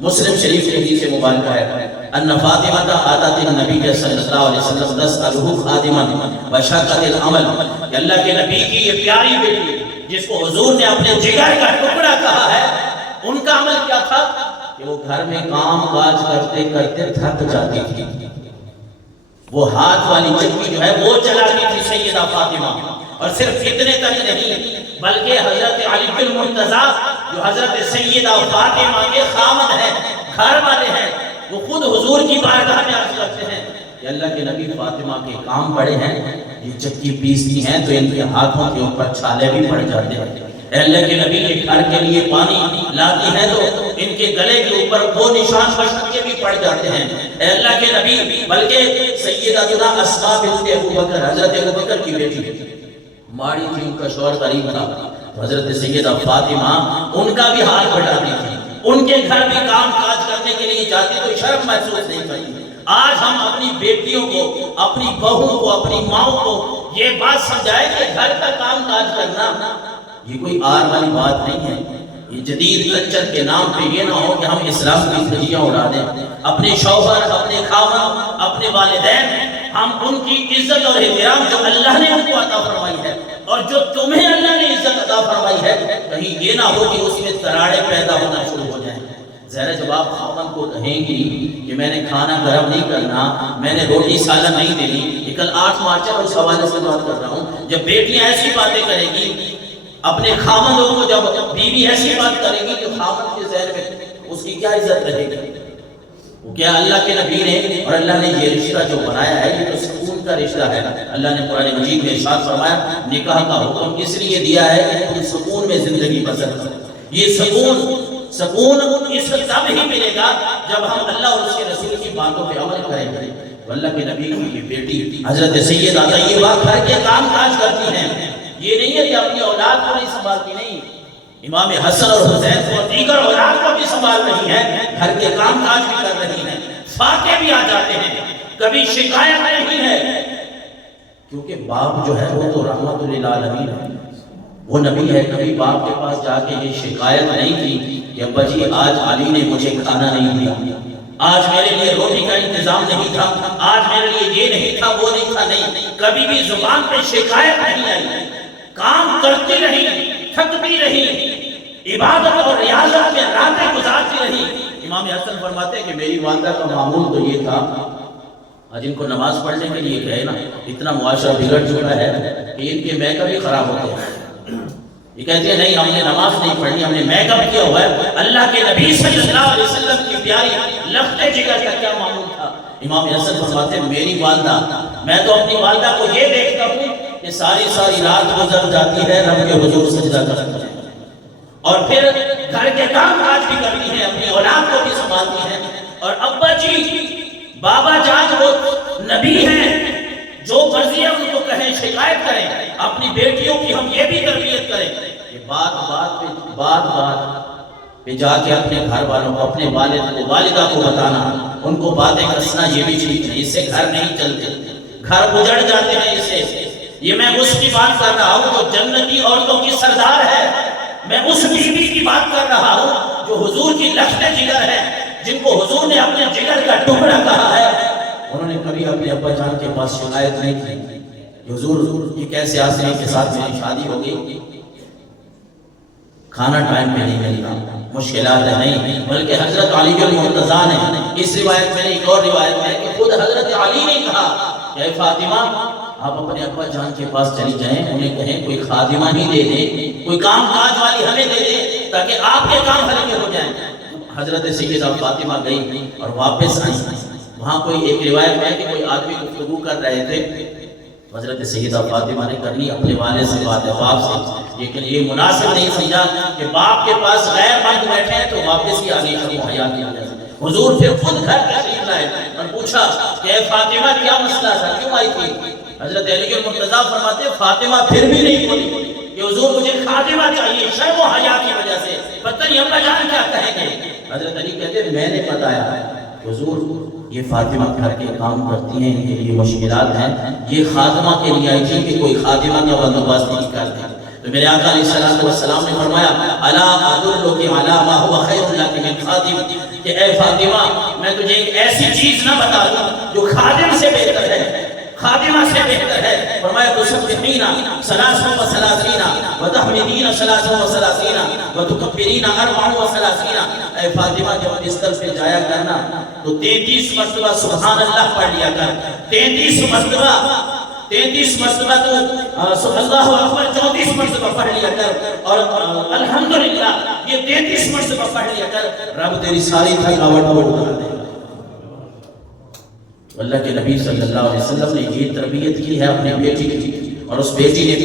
مسلم شریف کی حدیث مبارکہ ہے ان فاطمہ آتت النبی صلی اللہ علیہ وسلم تسألہ خادما وشقت العمل، کہ اللہ کے نبی کی یہ پیاری بیٹی جس کو حضور نے اپنے جگر کا ٹکڑا کہا ہے، ان کا عمل کیا تھا کہ وہ گھر میں کام کاج کرتے کرتے تھک جاتی تھی، وہ ہاتھ والی چکی جو ہے وہ چلاتی تھی سیدہ فاطمہ۔ اور صرف اتنے تک نہیں بلکہ حضرت علی المرتضیٰ جو حضرت سیدہ فاطمہ کے خامد ہیں، گھر والے ہیں، وہ خود حضور کی بارگاہ میں عرض کرتے ہیں کہ اللہ کے نبی فاطمہ کے کام بڑے ہیں، یہ چکی پیستی ہیں تو ان کے ہاتھوں کے اوپر چھالے بھی پڑ جاتے ہیں، اللہ کے نبی کے گھر کے لیے پانی لاتی ہیں تو ان کے گلے کے اوپر وہ نشان بشن کے بھی پڑ جاتے ہیں، اے اللہ کے نبی بلکہ سیدہ اسماء بنت ابو بکر، حضرت ابو بکر کی بیٹی ماڑی تھی، ان کا شوہر غریب تھا، تو حضرت سیدہ فاطمہ ان کا بھی ہاتھ بٹاتی تھی، ان کے گھر بھی کام کاج کرنے کے لیے جاتی تو شرم محسوس نہیں کرتی۔ آج ہم اپنی بیٹیوں کو، اپنی بہووں کو، اپنی ماؤں کو یہ بات سمجھائیں کہ گھر کا کام کاج کرنا یہ کوئی آر والی بات نہیں ہے، یہ جدید کلچر کے نام پہ یہ نہ ہو کہ ہم اسلام کی دھجیاں اڑا دیں، اپنے شوہر، اپنے خاوند، اپنے والدین، ہم ان کی عزت اور احترام جو اللہ نے ان کو عطا فرمائی ہے اور جو تمہیں اللہ نے عزت عطا فرمائی ہے، کہیں یہ نہ ہو کہ اس میں تراڑے پیدا ہونا شروع ہو جائیں۔ ظاہر جب آپ خاوند کو کہیں گی کہ میں نے کھانا گرم نہیں کرنا، میں نے روٹی سالن نہیں دینی، یہ کل 8 مارچ ہے اور اس حوالے سے بات کر رہا ہوں، جب بیٹیاں ایسی باتیں کریں گی اپنے خاوندوں کو، جب بیوی ایسی بات کرے گی تو خاوند کے ذہن میں اس کی کیا عزت رہے گی؟ وہ کیا اللہ کے نبی نے اور اللہ نے یہ رشتہ جو بنایا ہے یہ تو سکون کا رشتہ ہے۔ اللہ نے قرآن مجید میں ارشاد فرمایا نکاح کا حکم اس لیے دیا ہے کہ تم سکون میں زندگی بسر کرو۔ یہ سکون اس تب ہی ملے گا جب ہم اللہ اور اس کے رسول کی باتوں پہ عمل کریں گے۔ اللہ کے نبی کی بیٹی حضرت سیدہ طیبہ گھر کے کام کاج کرتی ہیں، یہ نہیں ہے کہ اپنی اولاد کو نہیں سنبھالتی، نہیں، امام حسن اور حسین کو دیگر اولاد کو بھی سنبھال رہی ہیں، گھر کے کام کاج بھی کر رہی ہیں، فاقے بھی آ جاتے ہیں، کبھی شکایت نہیں ہے، کیونکہ باپ جو ہے وہ تو رحمت للعالمین ہے، وہ نبی ہے۔ کبھی باپ کے پاس جا کے یہ شکایت نہیں کی کہ ابا جی آج علی نے مجھے کھانا نہیں دیا، آج میرے لیے روٹی کا انتظام نہیں تھا، آج میرے لیے یہ نہیں تھا وہ نہیں تھا، نہیں، کبھی بھی زبان پہ شکایت نہیں آئی، کام کرتی رہی، تھکتی رہی، عبادت اور ریاضت میں راتیں گزارتی رہی۔ امام حسن فرماتے ہیں کہ میری والدہ کا معمول تو یہ تھا، آج ان کو نماز پڑھنے کے لیے کہے نا، اتنا معاشرہ بگڑ چکا ہے کہ ان کے میک اپ بھی خراب ہوتے ہیں، یہ کہتے ہیں نہیں ہم نے نماز نہیں پڑھنی، ہم نے میک اپ کیا ہوا ہے۔ اللہ کے نبی صلی اللہ علیہ وسلم کی پیاری لفتے جگر کا کیا معمول تھا؟ امام حسن فرماتے ہیں میری والدہ، میں تو اپنی والدہ کو یہ دیکھتا ہوں کہ ساری رات گزر جاتی ہے رب کے حضور سجدہ کرتی ہے اور پھر گھر کے کام کاج بھی کرتی ہیں، اپنی اولاد کو بھی سنبھالتی ہیں، اور ابا جی بابا جان وہ نبی ہیں، جو مرضی ہے ان کو کہیں، شکایت کریں، اپنی بیٹیوں کی ہم یہ بھی تربیت کریں۔ یہ بات پہ جا کے اپنے گھر والوں کو، اپنے والد کو، والدہ کو بتانا، ان کو باتیں کرنا یہ بھی ٹھیک ہے، اس سے گھر نہیں چلتے، گھر اجڑ جاتے ہیں اس سے۔ یہ میں اس کی بات کر رہا ہوں جو جنتی عورتوں کی سردار ہے، میں اس بیوی کی بات کر رہا ہوں جو حضور کی لخت جگر ہے، جن کو حضور نے اپنے جگر کا ٹکڑا کہا ہے۔ انہوں نے کبھی اپنے ابا جان کے پاس شکایت نہیں کی، حضور یہ کیسے آسانی کے ساتھ میری شادی ہو گئی، کھانا ٹائم پہ نہیں ملتا، مشکلات ہے، نہیں، بلکہ حضرت علی المرتضیٰ نے اس روایت میں، ایک اور روایت میں کہ خود حضرت علی نے کہا کہ اے فاطمہ آپ اپنے ابا جان کے پاس چلی جائیں، انہیں کہیں کوئی خادمہ ہی دے دے، کوئی کام کاج والی ہمیں دے دے تاکہ آپ کے کام ہلکے ہو جائیں۔ حضرت سیدہ فاطمہ گئی اور واپس آئی، وہاں کوئی ایک روایت میں کہ کوئی آدمی گفتگو کر رہے تھے، حضرت سیدہ فاطمہ نے کرنی اپنے والد سے بات ہے، باپ سے، لیکن یہ مناسب نہیں سمجھا کہ باپ کے پاس غیر مرد بیٹھے ہیں تو واپس ہی آگے شروع حیا کی وجہ سے حضور پھر خود گھر تشریف لائے اور پوچھا کہ اے فاطمہ کیا مسئلہ تھا، کیوں آئی تھی؟ حضرت علی المرتضیٰ فرماتے ہیں فاطمہ پھر بھی نہیں بولی کہ حضور مجھے خادمہ چاہیے، شرم و حیا کی وجہ سے، پتہ نہیں ابا جان کیا کہیں گے۔ حضرت علی کہتے ہیں میں نے بتایا حضور یہ فاطمہ گھر کے کام کرتی ہیں، ان کے لیے مشکلات ہیں، یہ خادمہ کے لیے آئی تھی کہ کوئی خادمہ کا بندوبست نہیں کر دے۔ تو میرے آقا علیہ الصلوۃ والسلام نے فرمایا الا ادلک علی ما هو خیر لک من خادم، کہ اے فاطمہ میں تجھے ایک ایسی چیز نہ بتا دوں جو خادم سے بہتر ہے، خادمہ سے بہتر ہے۔ فرمایا تسبحین 33 وتحمدین 33 وتکبرین 34۔ اے فاطمہ جب بستر پہ جایا کرنا تو 33 مرتبہ سبحان اللہ پڑھ لیا کر، 33 مرتبہ تو اللہ اکبر 34 مرتبہ پڑھ لیا کر، اور الحمدللہ یہ 33 مرتبہ پڑھ لیا کر، رب تیری ساری تھکاوٹ کو اٹھا دے گا۔ اللہ کے نبی صلی اللہ علیہ وسلم نے یہ تربیت کی ہے اپنی بیٹی کی، اور اس بیٹی نے